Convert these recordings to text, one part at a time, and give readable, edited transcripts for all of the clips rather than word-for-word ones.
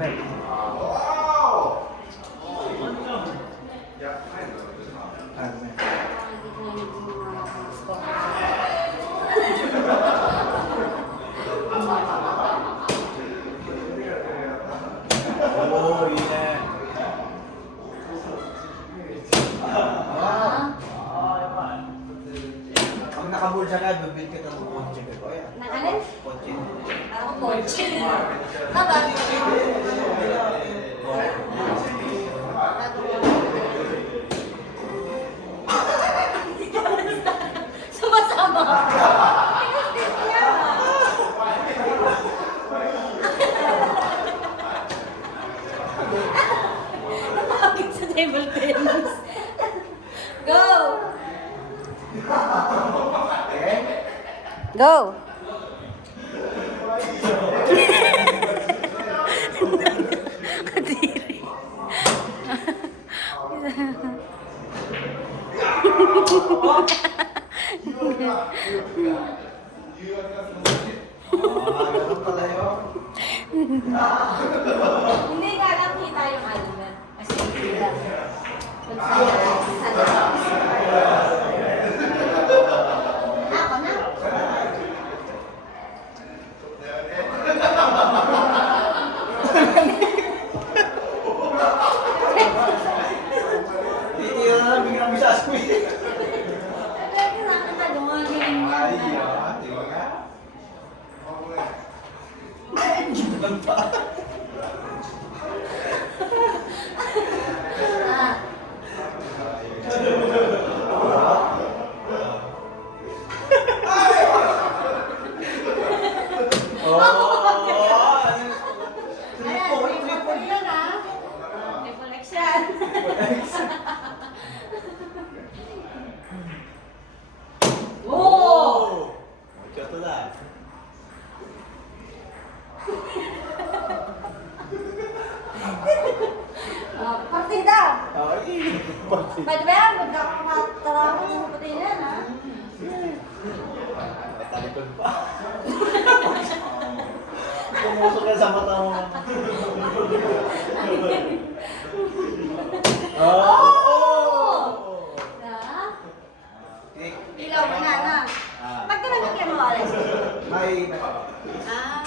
Beb. Oh, yeah. Pag nakabulsa ka, bibili ka ng kotse. Nakalis? Kotse. Ako kotse. Bakit? Sumasama. Pinastit niya. Napakit sa table tennis. Go! Go! Kadiri. Ganun pala yun. Hindi ka lang kita yung ano na. Kasi kita. Ako na. Titira na lang, biglang bisa squid. Pwede na kita gumagaling Ay, niya. di ba nga? Ganun pa. Ah. Oh! Ayan, triple yun ah. Triple X yan. Oh! Mucho to da. Partida! Ay, pati. Pwede ba yan? Magkakamatarawa sa partida yan ah. Talikod pa. Pumusok ka sa mata mo. Oh! Na? Okay. Ilaw mo na na. Pag talagang kayo mawala. May... Ah.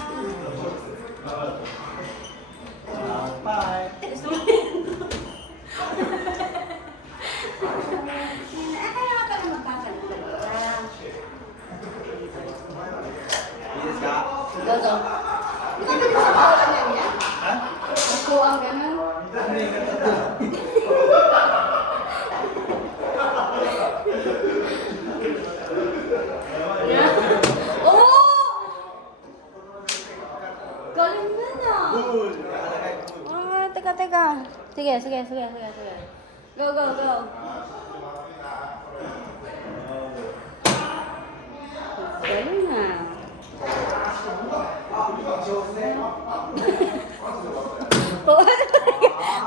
Bye. Gusto mo yun? Kaya ka pala magkakalit. Yes ka? Go, go. Di ba pwede sa kawalan yan yan? Ha? Ako ang ganun. Hindi ka Oh! Galing na na. Cool. Teka. Sige. Go, go, go. Galing na.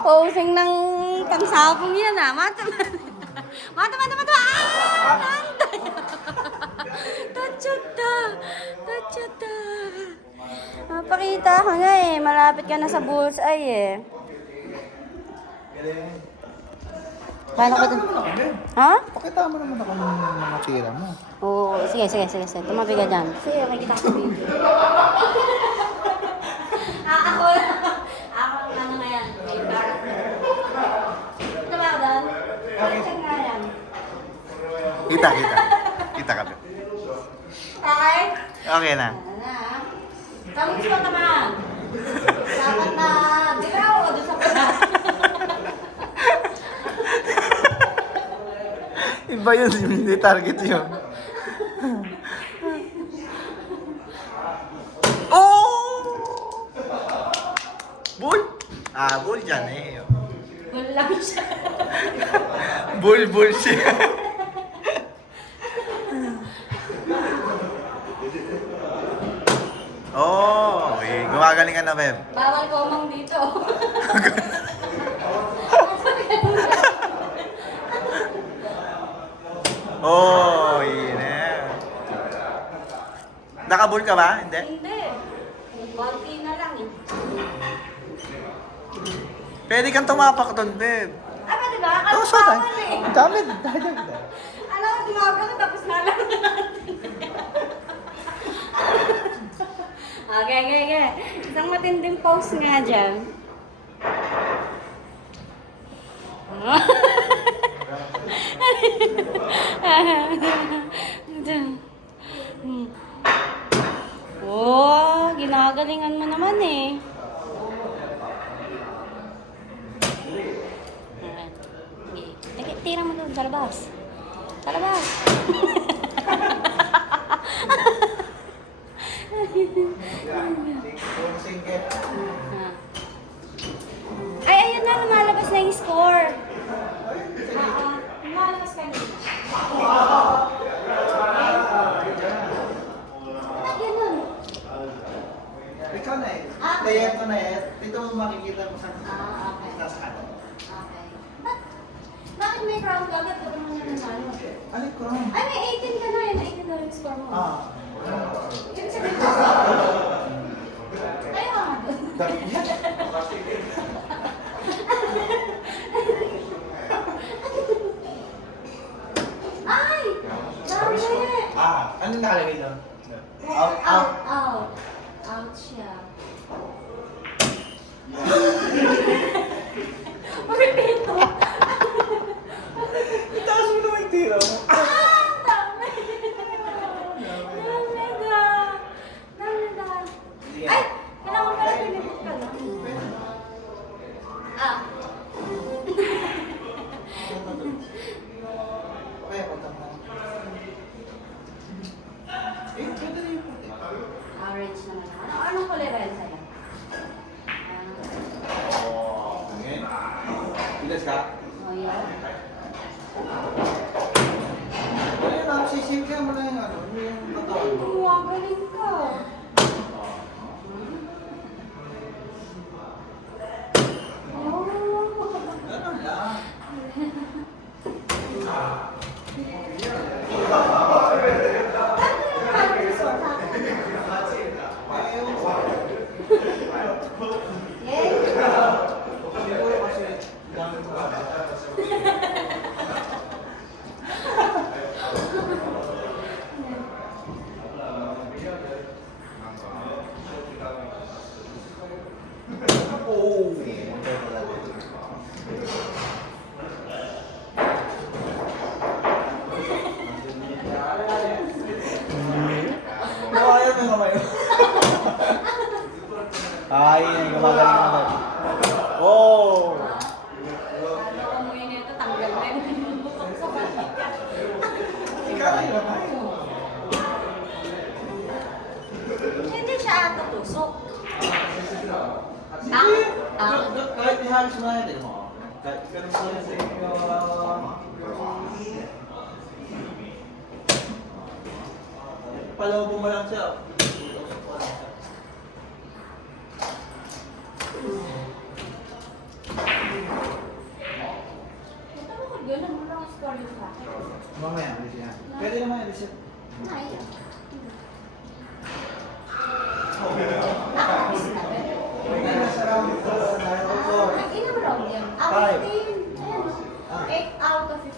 Posing ng pangsabong yan ah. Mata. Ah! Nanday! Tachata. Mapakita ka nga eh. Malapit ka na sa bullseye eh. Galing. Paano ka dun? Ha? Pakita mo naman ako ng mga tira mo. Oo, sige. Tumabi ka dyan. Sige, may kita ka sa video. Ako lang ano ngayon. May character. Ito ba ako doon? Check nga yan. Kita ka. Okay? Okay na. Ano na? Kamu gusto naman. Dapat na, di ba ako doon sa pala? Iba yun, hindi target yun. Oh! Bull? Bull dyan eh. Bull lang siya. Bull siya. Oh, okay. Gumagaling ka na, Beb. Bawal komang dito. Oh, yun eh. Nakabul ka ba? Hindi? Hindi. Konti na lang eh. Pwede kang tumapak doon, Beb. Ah, pwede ba? Oo, Ano so pa dahil. eh? Dami. Alam ko, tumawag ako tapos nalang. Okay. Isang matinding pause nga dyan. Oh, ginagalingan mo naman eh. Tira mo doon sa labas. Sa labas. Ay, ayun na, lumalabas na yung score. Lumalabas ka na. Ganun. Ikaw na eh. Ah. Player ko na eh. Dito mo makikita mo sa Okay. taas ka. Okay. Bakit may crown ka? Agad ka naman yung nanalo. Ano ko? Ay, may 18 ka na yun. 18 na yung score mo. Ah. Ibig sabihin ko. Tayo ka nga doon. Ay! Dami! Ano nakalagay doon? Out. Out siya. Maripito! Itaas mo naman yung tira mo. Dami! Dami. Ay! Kailangan pala pinipot ka lang. Ah. Okay, punta mo. Eh, pwede rin yung puti. Orange naman. Anong kulay ba yan sa'yo? Okay. Bilas ka? Oh, yeah. Ano yun, sisimka mo na yung ano, yung katawan mo. Gumagaling ka. Oh. Ganun lang. Siguro kasi dami mo. Oo. Nakaya mo yung kamay mo. Ay, gumagaling na tayo. Oh! Ano mo yun ito? Tanggal na yung bukok sa balikat. Ikaw na yung kamay mo. Hindi siya ata tusok. Sige. Ah. Kahit ihagis mo na yun, mo. Kahit ganun mo yun sa inyo. Palaw mo lang siya. Ito mo kung gano'n mo lang score yung sa akin. Mamaya, ulit yan. Pwede naman i-reset. Ay. Nakakabis na ba? Pwede na sa round ito. Ilang round yan? Ah, Five. 15. Ayan. 8 out of 15.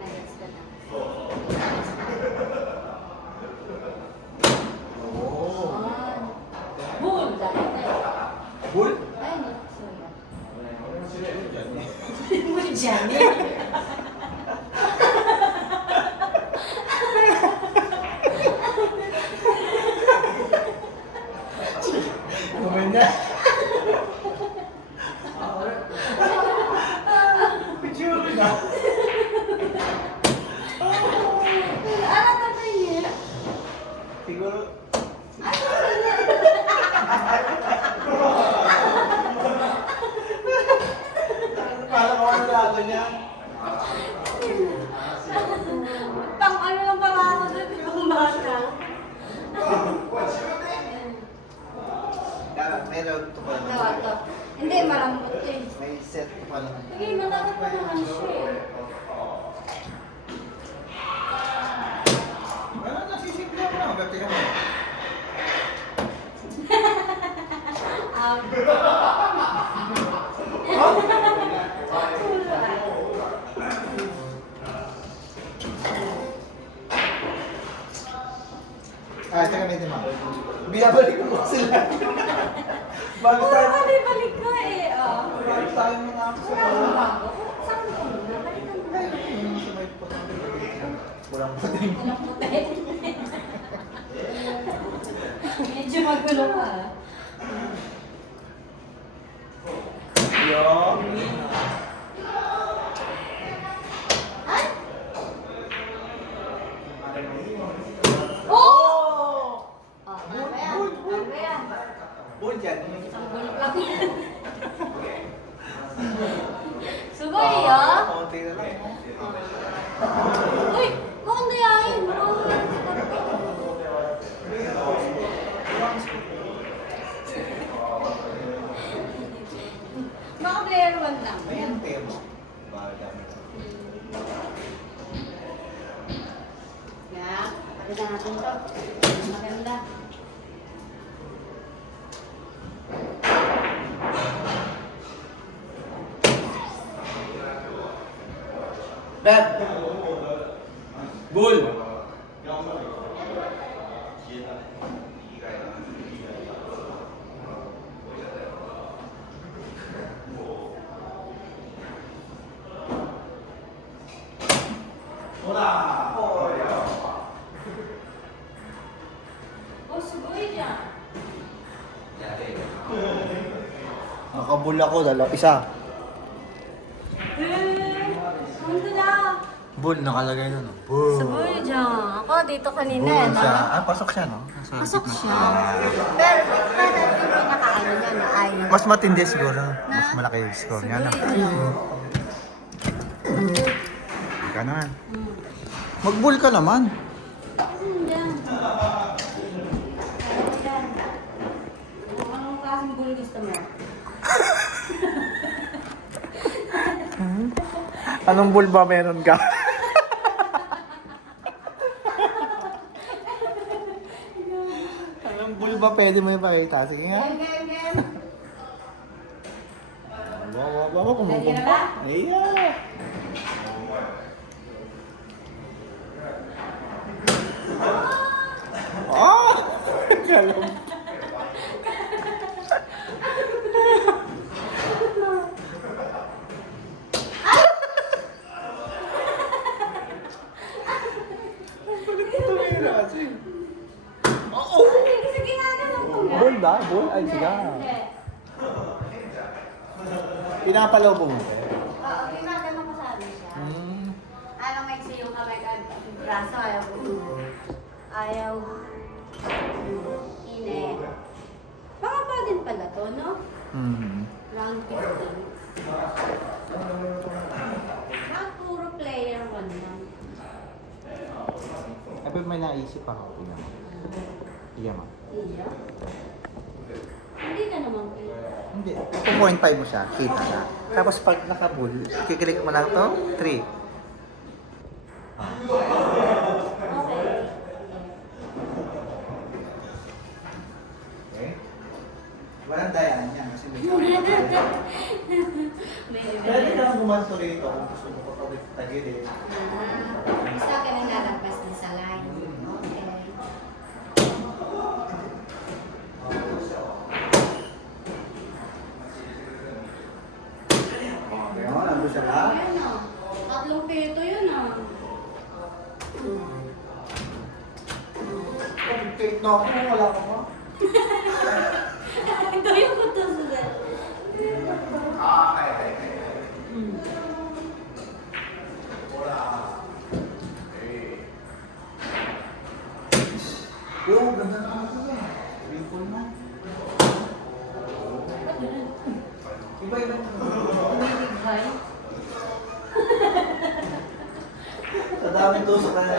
Nagets ka na. Oo. Bull! Dapat na yun. Bull? Ayun eh. Sorry. Bull dyan eh. Gumanda. Picture na. Ano ka ba yun? Siguro. Ano ba yun? Para ko ano lahat niya. Pang ano lang pala ako doon, ibang bata. Meron ito pa Ito, ito. Hindi, malambot to eh. May set pa lang. Sige, malambot pa naman siya eh. Ano na sisimple mo na? Magkakita mo. Ah, teka na ito, ma'am. Binabalik ko po sila. Bago tayo. Balik ko eh. Oh. Bago tayo mga ako sa Bago. Saan ko na? Balikan mo. Yung sa may po. Walang puting. Walang puti. Medyo magulo ka. Yung. Ay! Oh! Oh, ano ba yan? Ano ba yan? Bull dyan. Isang bulok lang yan. Sugay, ah? Konti na lang. Uy! Mukhang dayain. Baka player one lang. Ayan, tema. Bagay. Yeah, pagkita natin to. Maganda. Beb! Bull! Oh, sugay dyan. Nakabul ako, isa. Ano na? Bull, nakalagay na, no? Bull. Sugay dyan. Ako dito kanina Bull eh, no? siya. Ah, pasok siya, no? Pasok siya. Pero, pero yung pinaka-ano niya na ay... Mas matindi siguro. Mas malaki yung score niya, no? Sugay dyan. Ika naman. Mag-bull ka naman. Dyan. Dyan. Anong klaseng bull gusto mo? Anong bull ba meron ka? Anong bull ba pwede mo ipakita? Sige nga. Game, game, game. Wow, Ready na ba? Yeah. Oh! Kalong. Sige nga, ganun ko nga. Bull ba? Bull? Ay, Hindi, siga. hindi. Pinapalaw mo. Oo, ginaganon ko sabi siya. Ayaw maiksi yung kamay ka, yung braso, ayaw ko. Ayaw. Ine. Baka pa din pala to, no? Round 15. Bakit puro player 1 lang? Ay, pero may naisip ako. Iya ma. Iya? Hindi ka naman player. Hindi. Kung 0.5 mo siya, kita siya. Tapos pag naka-bull, kiklik mo lang to, 3. Okay. Okay? Walang dayaan yan kasi may May Pwede level. ka lang bumanto rito kung gusto mo ko tagilid. Basta ka nang lalagpas din sa line. Okay. Okay, oh, nandun siya lang. Ayan o. Tatlong pito yun ah. Pag-take na ako, wala ka pa. Ito yung kutusunan. Yo, ganda na ako eh. Triple na. Iba-iba na. Umibigay. Sa dami tusok ka na.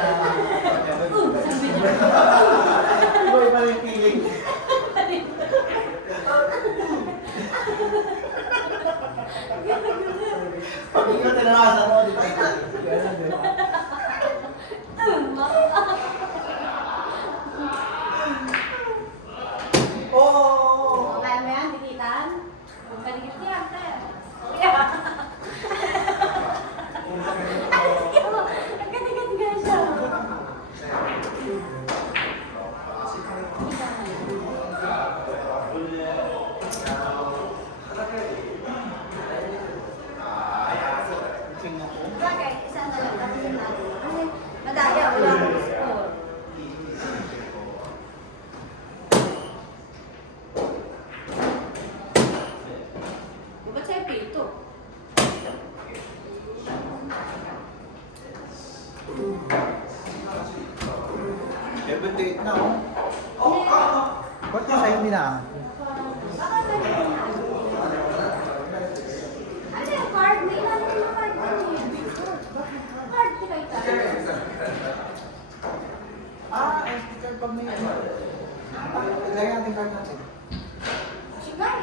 Iba-iba na yung feeling. Pag ikaw tinakasan mo, di ba? Ganun din. Oh! Kaya mo yan, hindi kita Baka meron na. Ano yung card? May ilan yung card mo eh. Card ko kayo tayo. SD card pag may ano. Lagyan natin card natin. Sigay.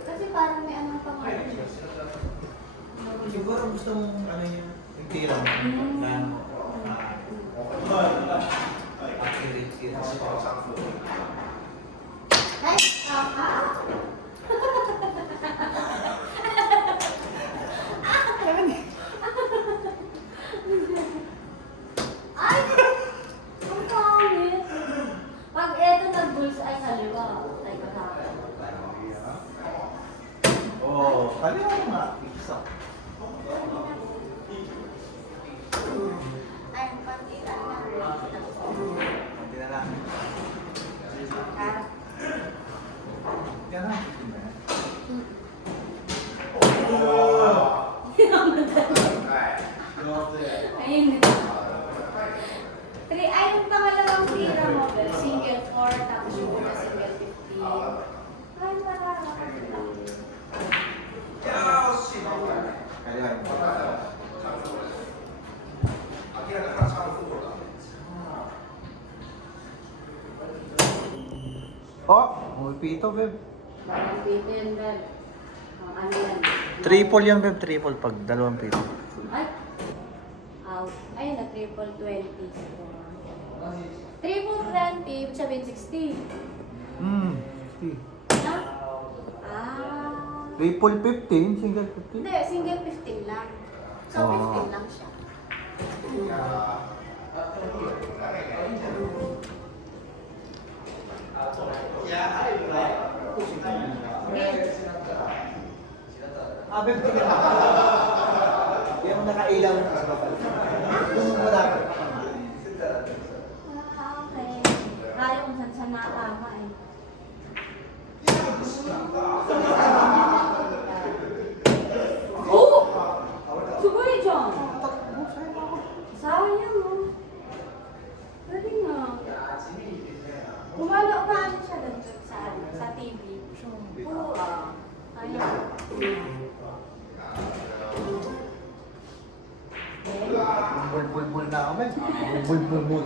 Kasi parang may anong pangalan. Siguro gusto mong ano yun, yung tira mo na accurate yun. Ay, Ay! Ang pangit! Pag eto nag-bullseye kaliwa, ay kasama. Oo, kaliwa mo nga. Isa. Ay, pag-ita na. Hindi na lang. Yan na. Ayun. Ay, yung pangalawang tira mo, Bel, single 4, tapos yung una single 15. Ay, wala. Kaliwa mo. Oh, may pito, Beb. Parang dito yun, Bel. Ano yan? Triple yan, Beb. Triple pag dalawang pito. Ay! Out. Ayun na, triple 20. Triple 20, ibig sabihin 60. Na? Ah. Triple 15, single 15. Hindi, single 15 lang. So, 15 lang siya. Okay. Beb, tingnan mo. Yung nakailaw na sa kapal. Yung wala ka pa. Okay. Kaya kung saan siya nakama eh. Oh! Sugoy, John! Sayang oh. Pwede nga. Kumala pa ano siya doon sa TV. Oo ah. Ayun. Bul-bul-bul na ako, Beb. Bul-bul-bul.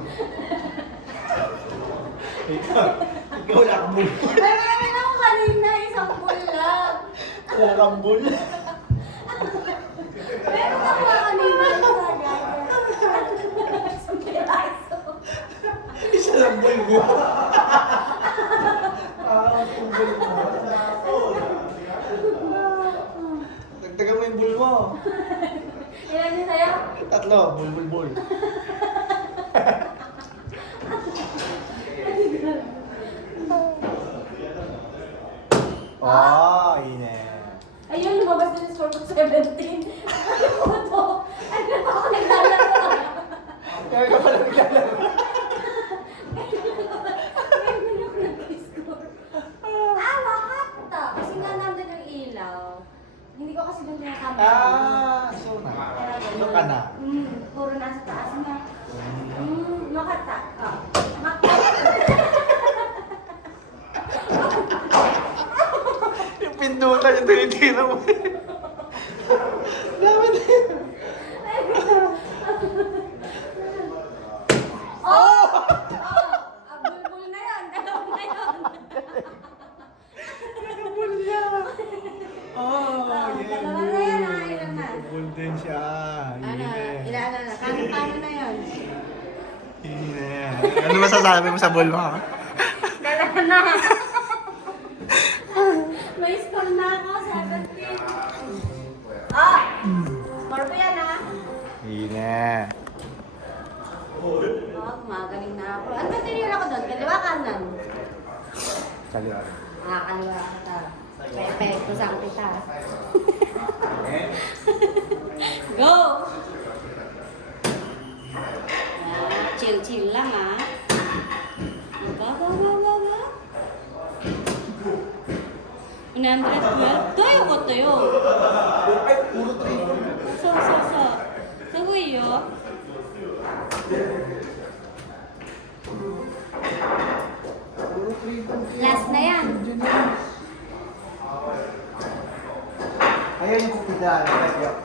Ikaw lang bul. Ay, meron ako kanina, isang bulag. Wala kang bul. Meron ako kanina, isang piraso. Isa lang bul-bul. Ang bul mo. Dagdagan mo yung bul mo. Ilan yun sa'yo? Tatlo, bul-bul-bul. Oh, ine. Ayun, lumabas din yung score ko 17. Ano to? Ano pa ako naglalaro? Kaya ka pala naglalaro. Ngayon ako nag-score. Wakata! Kasi nga nandun yung ilaw. Hindi ko kasi doon nakakama. So na. So ka na. Puro nasa taas na. Makata. Makata. Yung pindutan yung tinitira mo. Dami na yun. Oh! Bulbul na yun. Dalawang na yun. Nagabul niya. Oh, Dalawa na yan. Ilan na? Bul din siya. Ano? Ilan na? Paano na yun? Ano masasabi mo sa bul mo? Dalawa na. May score na ako. 17. Score ko yan ha. Ine. Gumagaling na ako. Ano ba tinira ko doon? Kaliwa kanan? Kaliwa. Kaliwa kita. Perfecto sa kita. Go! chill lang ah. Ba. 112? Tayo ko tayo. Ay, puro 3. So. Saguyo. Puro 3. Last na yan. Ayun yung pupidaan.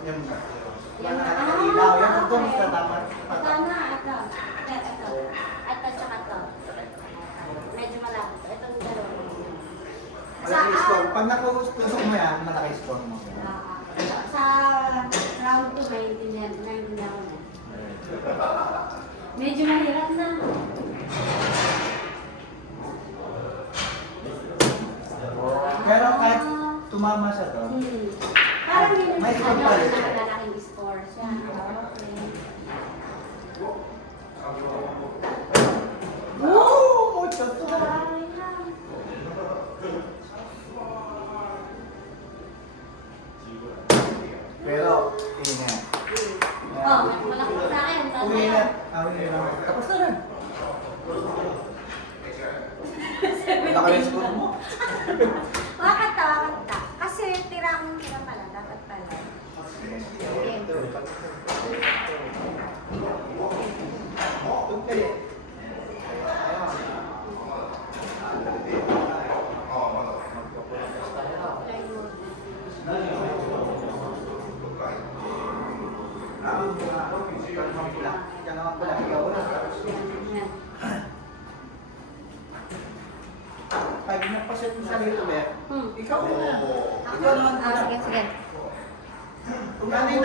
Yung ilaw. Yan ang doon sa tama. Ito na, ito. Ito, tsaka ito. Medyo malapit. Ito yung dalawa. Malaki score. Pag nakusok mo yan, malaki score mo. Sa round 2, naintindihan ko na. Medyo mahirap na. Pero kahit tumama siya to, Parang yun may score pa rin. Lalaking score siya. Okay. wow! Mucho to. Marami lang. Pero, ingat. Oh, malaki sa akin. Uwi na. Uwi na. Tapos na rin. Laki yung score mo. Wakat ka. Kasi tira pala. Dapat pala. Okay. Yan. Pag nagpaset mo sa lito, Mer, Hmm. ikaw na. Ikaw naman. Sige. Kung ano yung